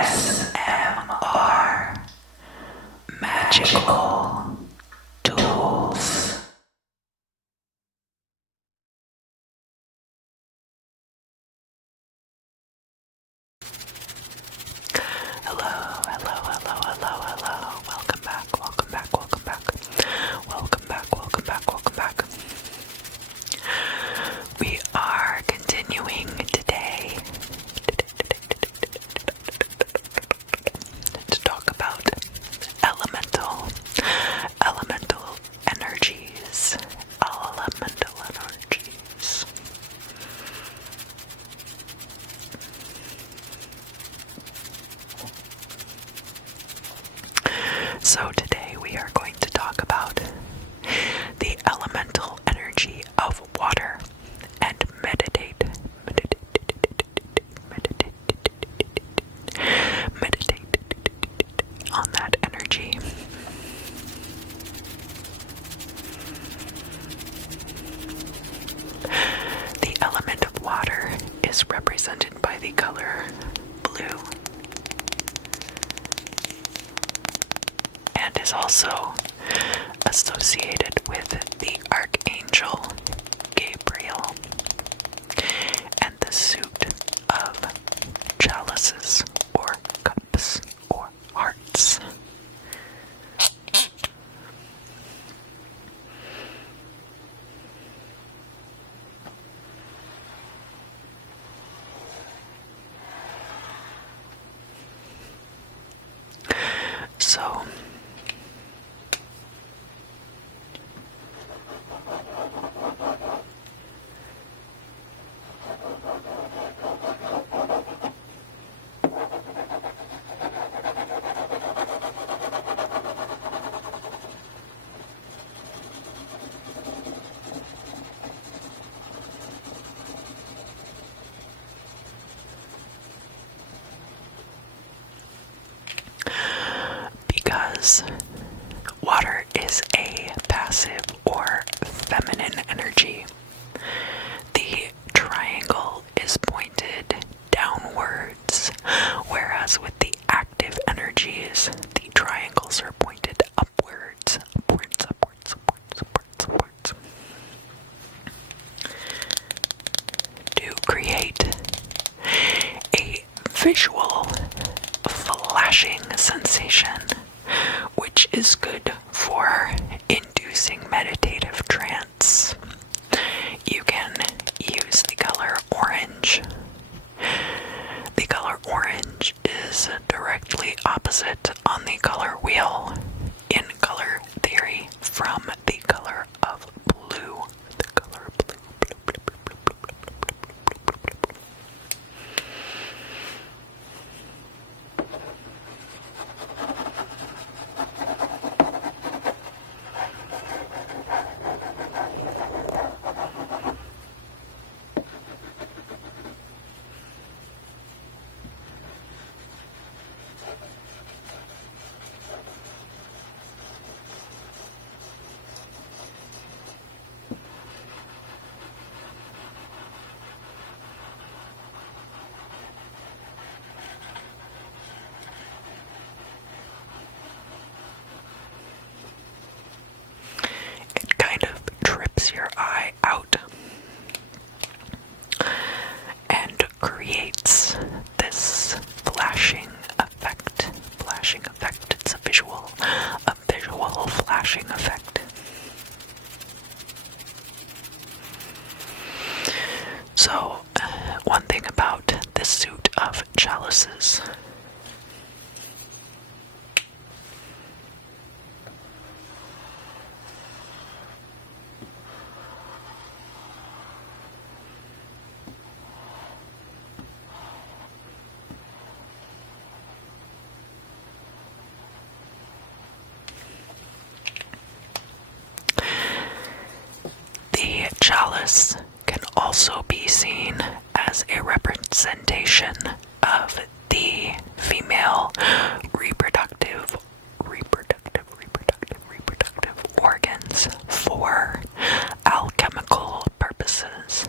ASMR Magical Tools. Hello. Welcome back. We are continuing today to talk about elemental energies. So today we are going to talk about the elemental energy of water and meditate on that energy. The element of water is represented by the color blue and is also associated with the Archangel Gabriel and the suit of chalices or cups or hearts. So because water is a passive or feminine energy, the triangle is pointed downwards, whereas with the active energies, the triangles are pointed upwards. To create a visual flashing sensation, which is good for inducing meditative trance. You can use the color orange. The color orange is directly opposite on the color wheel in color theory from the color of blue. The color blue. It kind of trips your eye out and creates this flashing effect. It's a visual flashing effect. So, one thing about this suit of chalices. The chalice can also be seen as a representation of the female reproductive organs for alchemical purposes.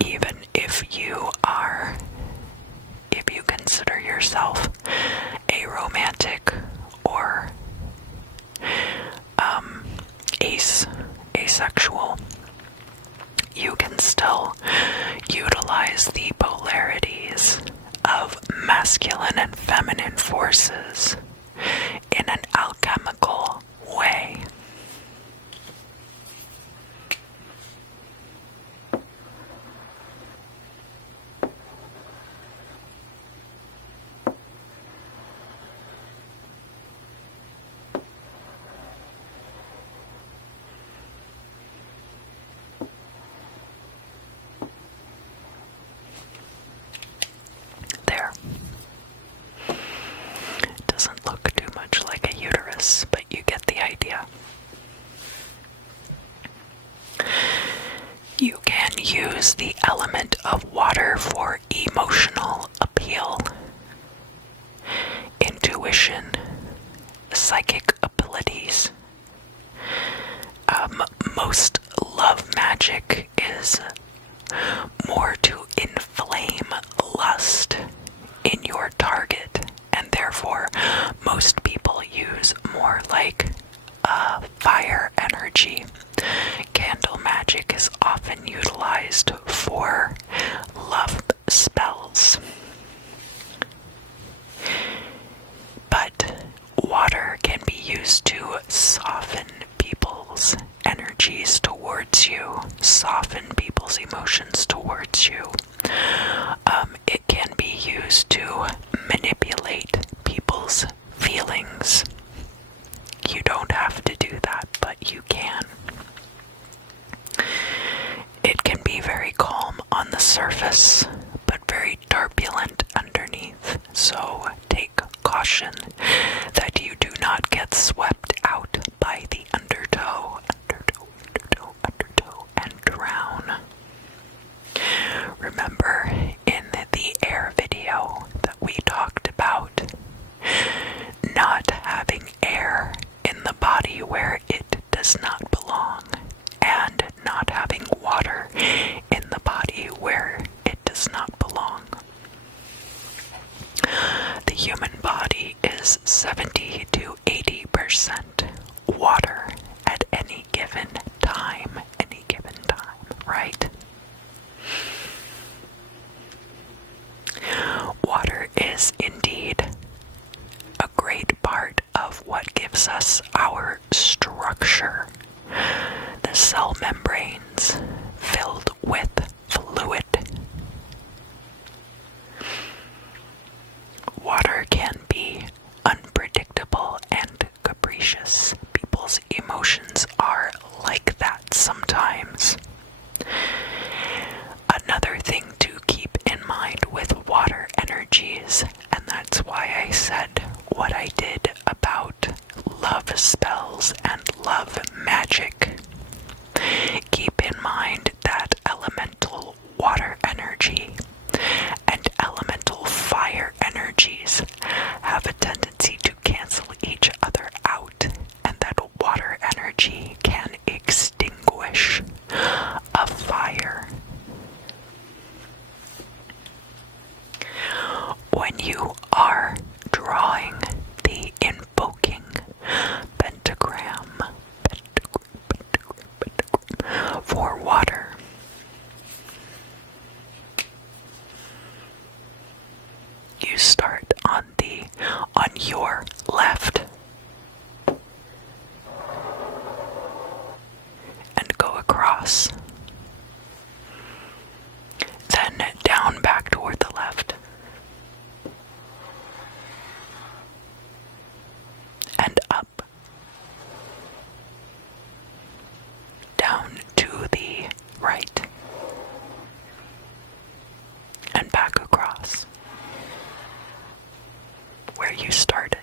Even if you are sexual. You can still utilize the polarities of masculine and feminine forces in an alchemical way. There. Doesn't look too much like a uterus, but you get the idea. You can use the element of water for emotional appeal, intuition, psychic abilities. Most love magic is more to inflame lust in your target, and therefore most people use more like fire energy. Candle magic is often utilized for love spells. But water can be used to soften people's energies towards you, soften people's emotions towards you. It can be used to manipulate people's feelings. You don't have to do that, but you can. It can be very calm on the surface, but very turbulent underneath. So take caution that you do not get swept out by the undertow, and drown. Remember, in the air video that we talked about, not having air in the body where it does not belong, and not having water in the body where it does not belong. The human body is 70 to 80% water at any given time, right? Water is indeed a great part of what gives us our structure. The cell membranes filled with fluid. Water can be unpredictable and capricious. People's emotions are like that sometimes. Another thing to keep in mind with water energies, and that's why I said what I did about love spells and love magic. Keep in mind that elemental water energy and elemental fire energies have a tendency to cancel each other out, and that water energy can extinguish a fire. When you are drawing the Invoking Pentagram for water, you start on your left and go across, then down back toward the left, and up, down to the right, and back across where you started.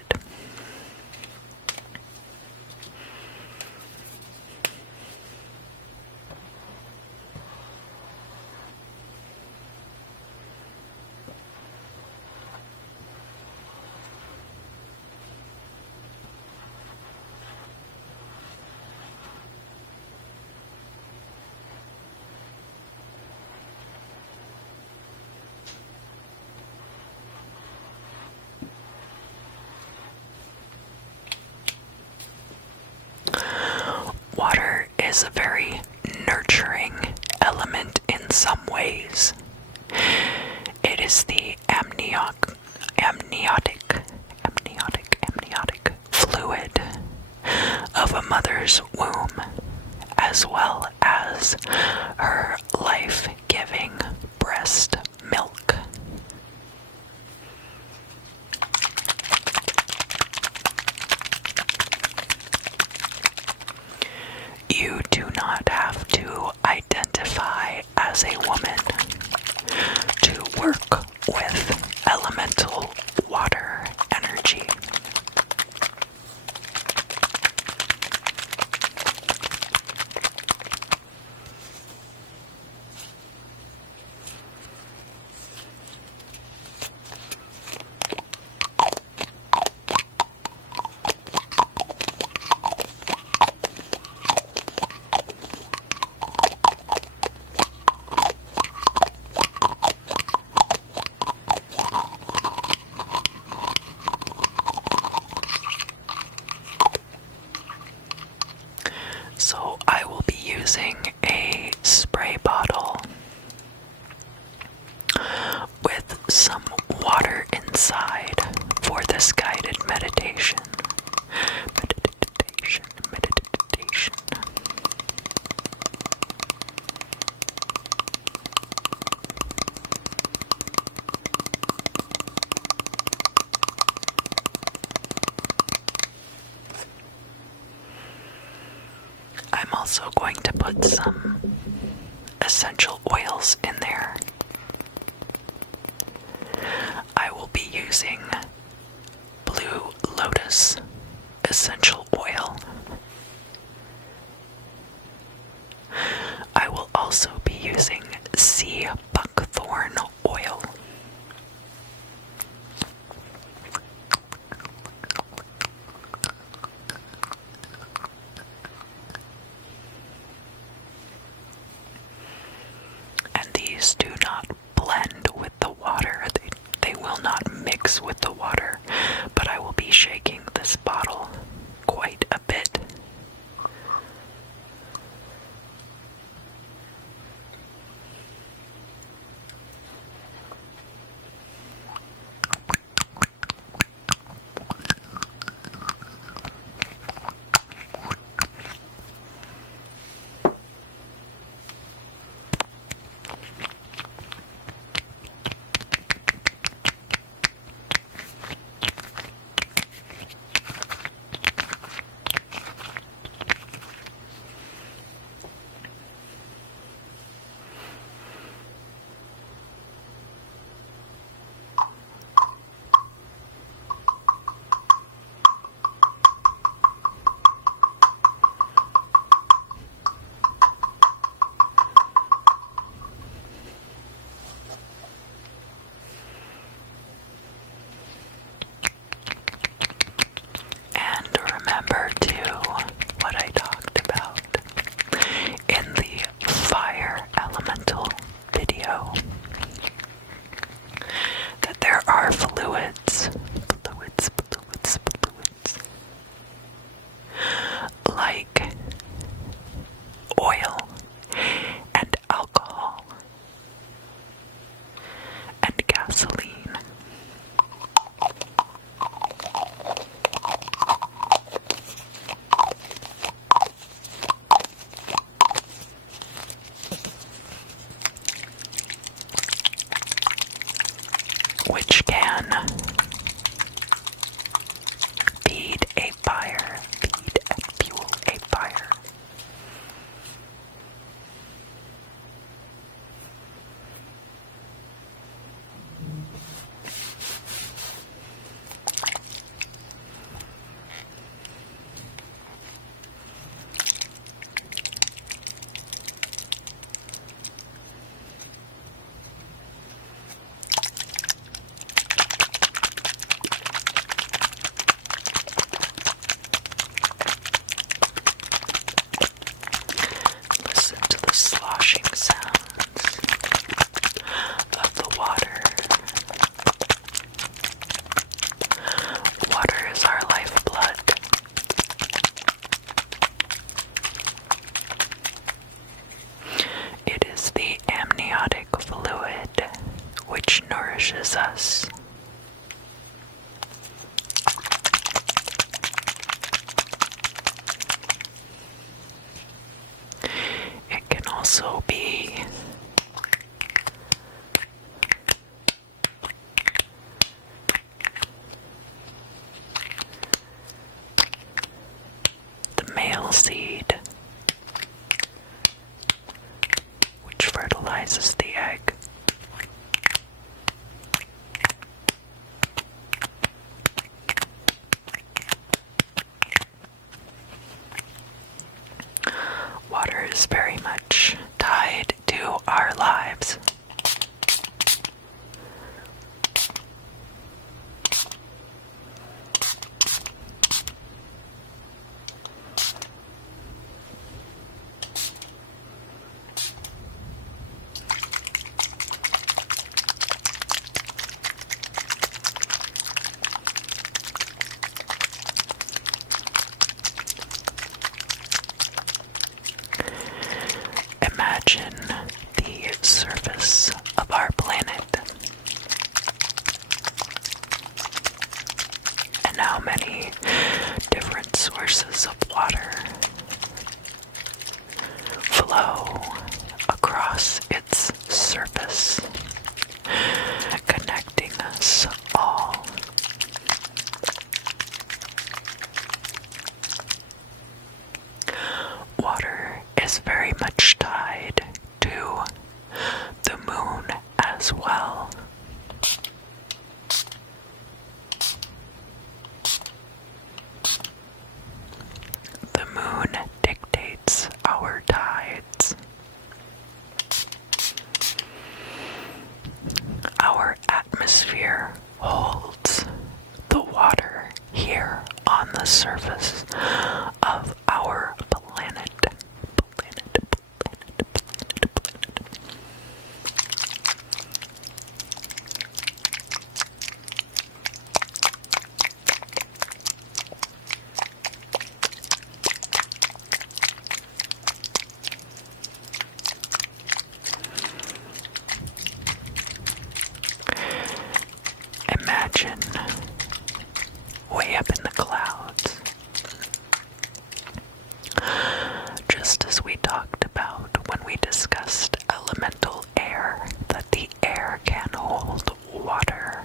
Water is a very nurturing element in some ways. It is the amniotic fluid of a mother's womb, as well as her life-giving breast milk. You do not have to identify as a woman to work with elemental water energy. So I will be using a spray bottle with some water inside for this guided meditation. Meditation. I'm also going to put some essential oils in there. I will be using Blue Lotus essential oil. I will also be using sea buckthorn oil. These do not blend with the water. They will not mix with the water, but I will be shaking this bottle quite a bit. Remember too what I talked about in the fire elemental video, that there are fluids like oil and alcohol and gasoline, which can feed and fuel a fire. Listen to the sloshing sounds of the water. Water is our lifeblood. also be the male seed, which fertilizes the egg. Water is very much tied to our lives. Imagine the surface of our planet and how many different sources of water flow across its surface, connecting us all. Water is very much tied to the moon as well. The moon dictates our tides. Our atmosphere holds the water here on the surface of our planet. Imagine way up in the clouds, just as we talked about when we discussed elemental air, that the air can hold water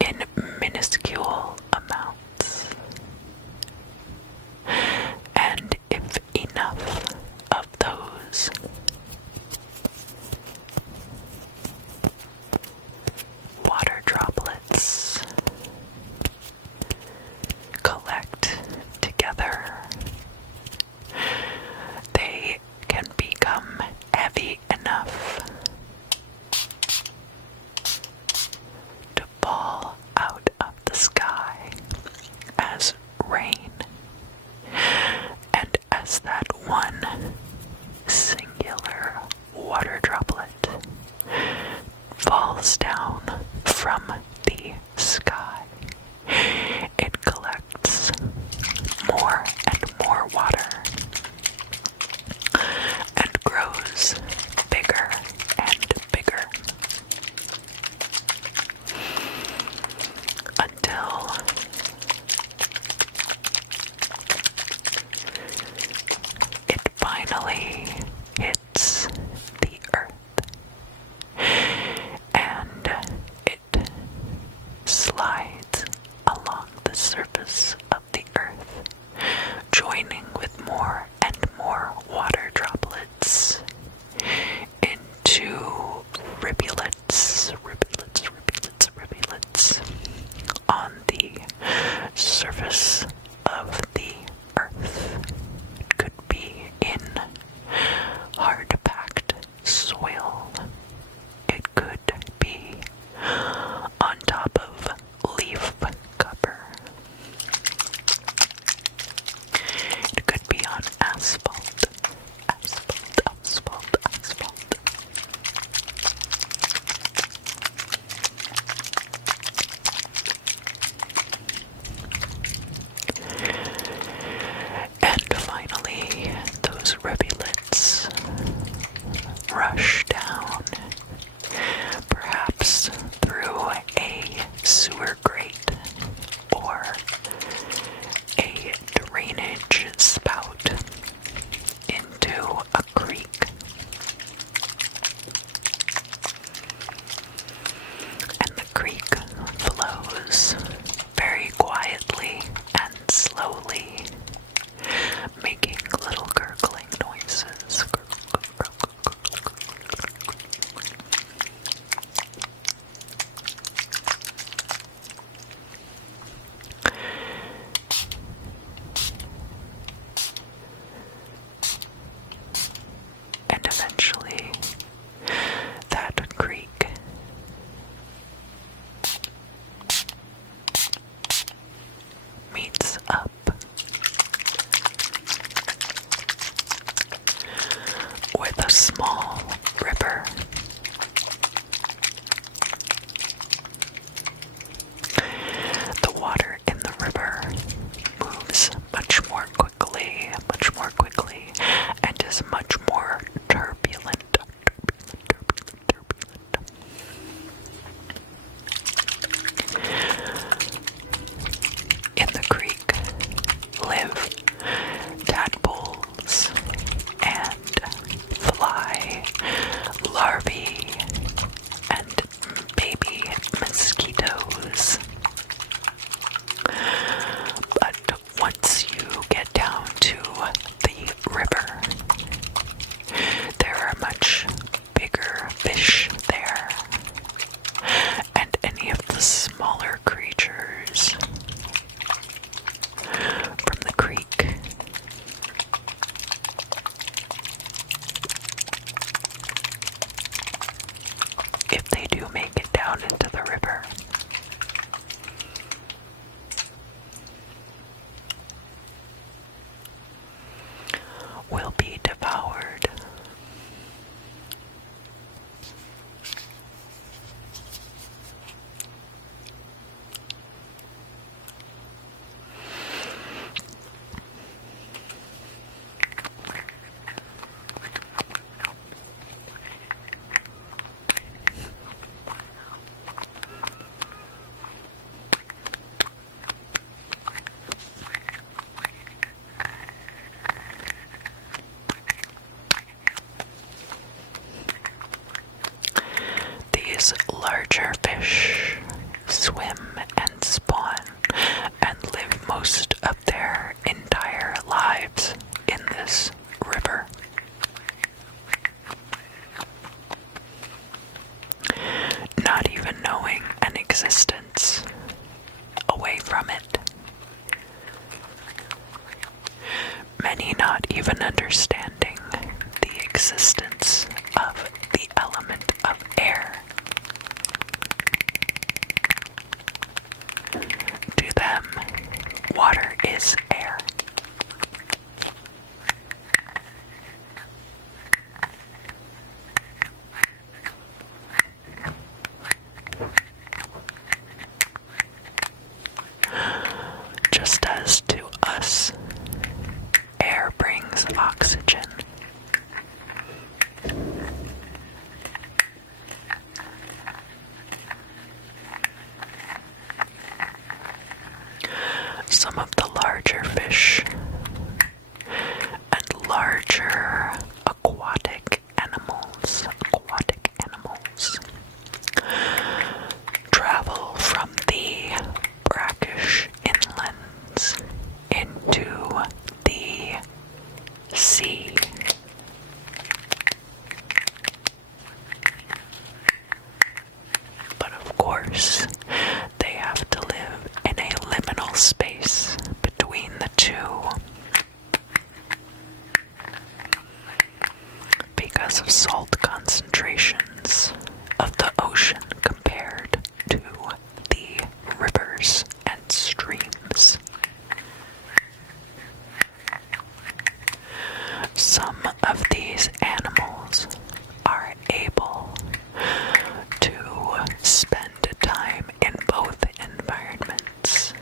in minuscule amounts. And if enough of those water droplets collect together, they can become heavy enough to fall out of the sky as rain. And as that one singular water droplet falls down from the sky, it collects more and more water and grows bigger and bigger until it finally hits the earth, and it slides along the surface of the earth, joining with more and more water droplets into rivulets on the surface of the earth. It could be in small river. The water in the river moves much more quickly, and is much more turbulent. In the creek live tadpoles and fly larvae and baby mosquitoes. But once you get down to the river, there are much bigger fish there, and any of the smaller creatures from the creek. If they do make it down into the river, will be devoured. These larger fish swim and spawn and live most of their entire lives in this river. Not even knowing an existence away from it. Many not even understanding the existence of the element of air. To them, water is air. Just as to us, air brings oxygen. Some of the larger fish and larger aquatic animals travel from the brackish inlands into the sea. But of course, they have to live in a liminal space between the two, because of salt concentrations of the ocean compared to the rivers and streams. Some of these animals are able to spend time in both environments.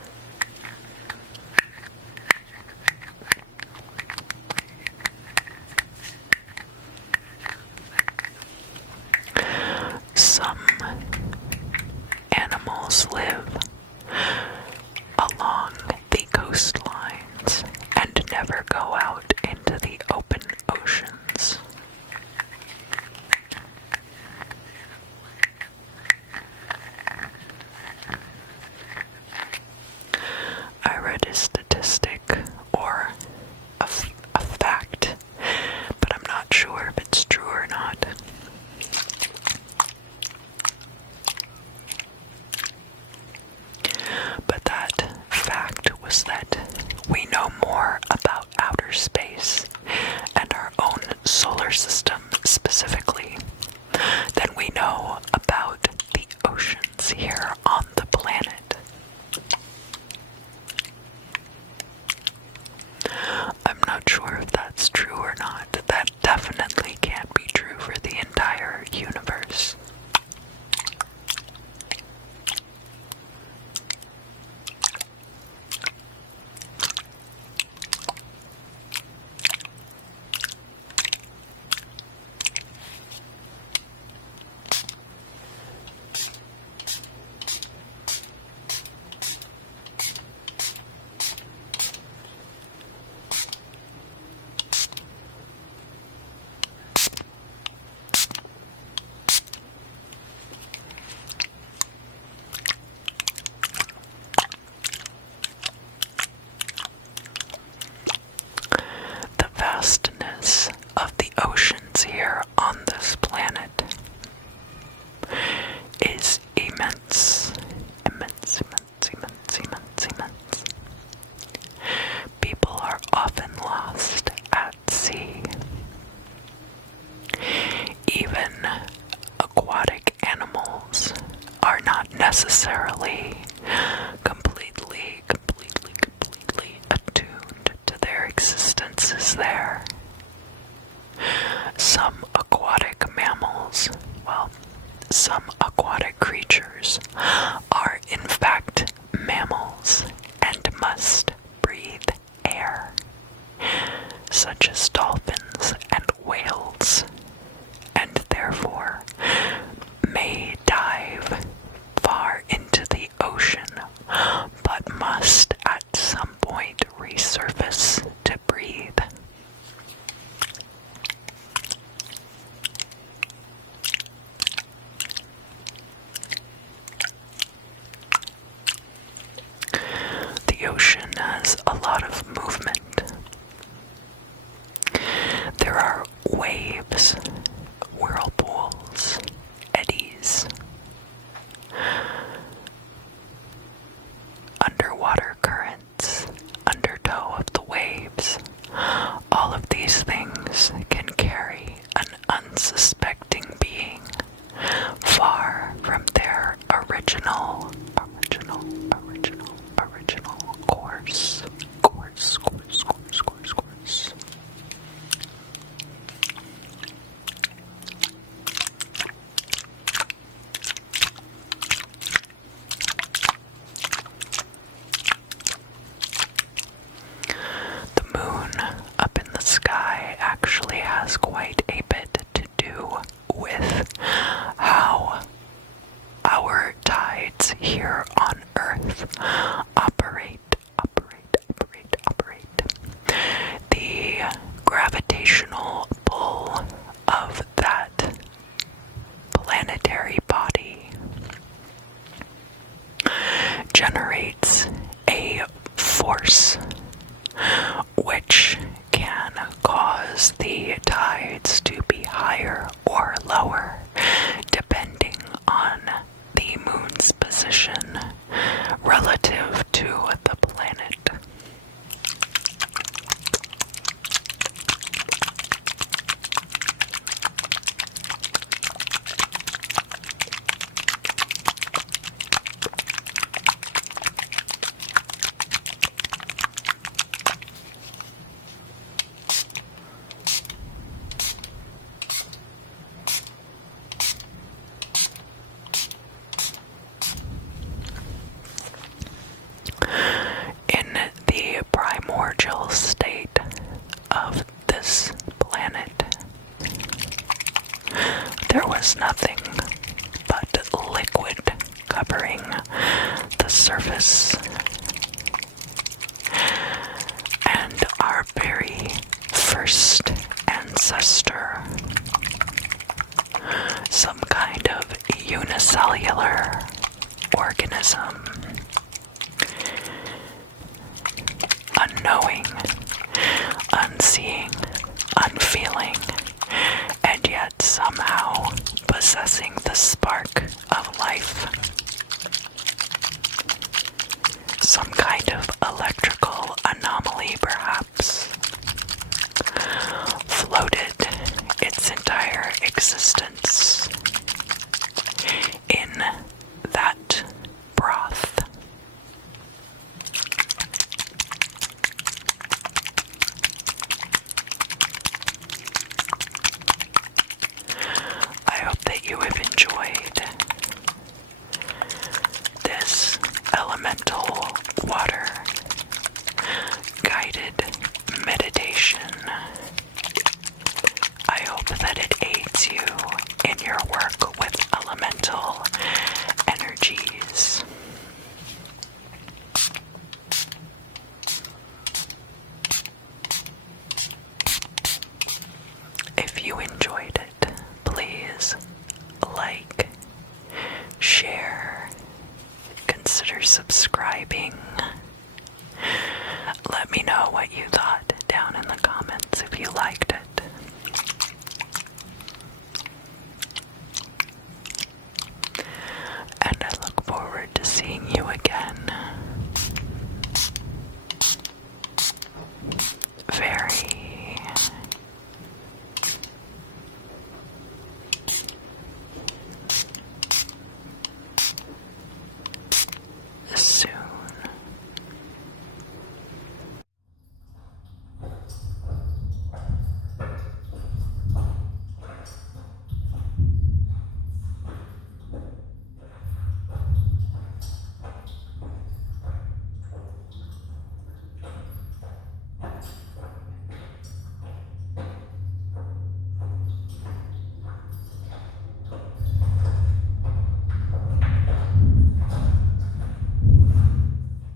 Some animals live along the coastlines and never go out into the open oceans. I read a statistic or a fact, but I'm not sure if it's true or not. But that fact was that we know more about outer space and our own solar system specifically than we know about the oceans here on the planet. I'm not sure if that's true or not. That definitely can't be necessarily completely attuned to their existences there. Some aquatic mammals, some aquatic creatures are in fact mammals and must breathe air, such as dolphins and whales, and therefore may dive far into the ocean, but must at some point resurface to breathe. The ocean has a lot of movement. There are waves, whirlpools, eddies, underwater currents, undertow of the waves. All of these things can carry an unsuspecting being far from their original course. The moon up in the sky actually has quite a bit to do with how our tides here on Earth operate. The gravitational pull of that planetary body generates a force which can cause the tides to be higher or lower depending on the moon's position relative to the planet. In the primordial state of this planet, there was nothing but liquid covering the surface, and our very first ancestor, some kind of unicellular organism, unknowing, unseeing, unfeeling, and yet somehow possessing the spark of life. Some kind of electrical anomaly, perhaps, floated its entire existence in that broth. I hope that you have enjoyed this elemental water guided meditation. I hope that it aids you in your work with elemental energies. If you enjoyed it, please like, share, consider subscribing. Let me know what you thought down in the comments if you liked